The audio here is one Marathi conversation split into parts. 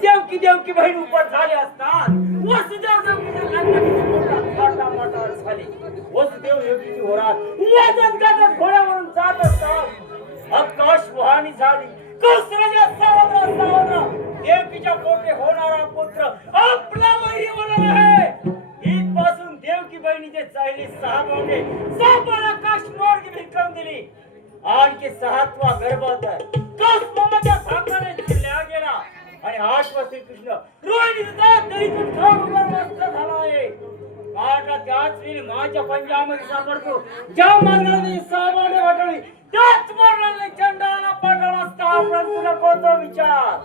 देवकी देवकी बहीण उपर झाले असतात. वसुदेव झाले. वसुदेव देवकीची होरात वाजत गाजत घोड्यावरून जात असतात. आकाश वाहणी झाली. कौसल्याच्या सावत्र सावत्र देवकीच्या पोटे होणारा पुत्र आपला वैरी होणार आहे. इथपासून देवकी बहिणीचे चालले 6 बोंडे सापाला काश्मार्ग भिकवून दिली. आणखी 6वा गर्भात आहे. मामाच्या धाकाने जिल्ह्या गेला आणि 8 वर्षे कृष्ण रोहिणीचा दहीतून ठामवर मस्त झाला आहे. आता त्याच वेळी माझ्या पंजामध्ये सापडतो. ज्या मार्गाने सामाने वाटली त्याच मार्गाने चंडाला पाठवला असता. परंतु नको तो विचार.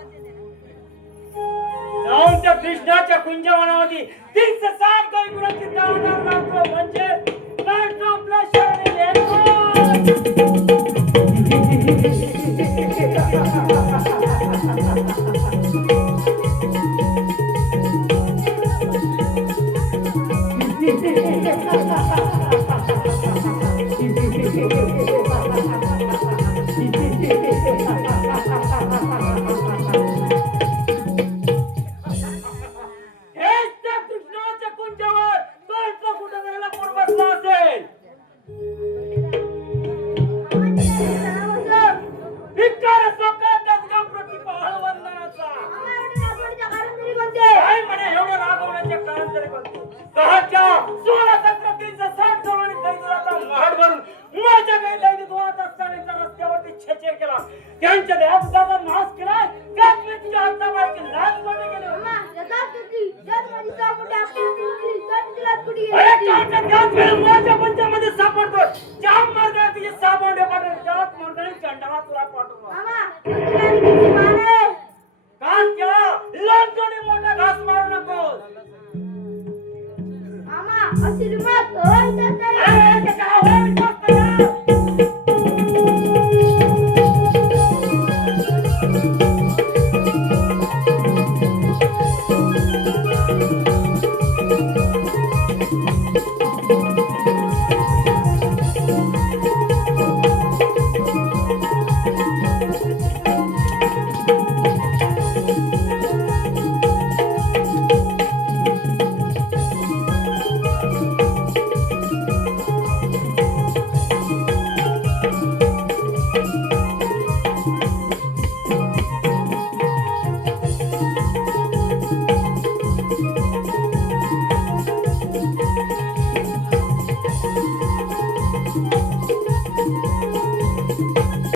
जाऊन त्या कृष्णाच्या कुंजवनामध्ये 360 गायी दावणार लागतो. म्हणजे आपल्या शरणी येतो. आशीर्वाद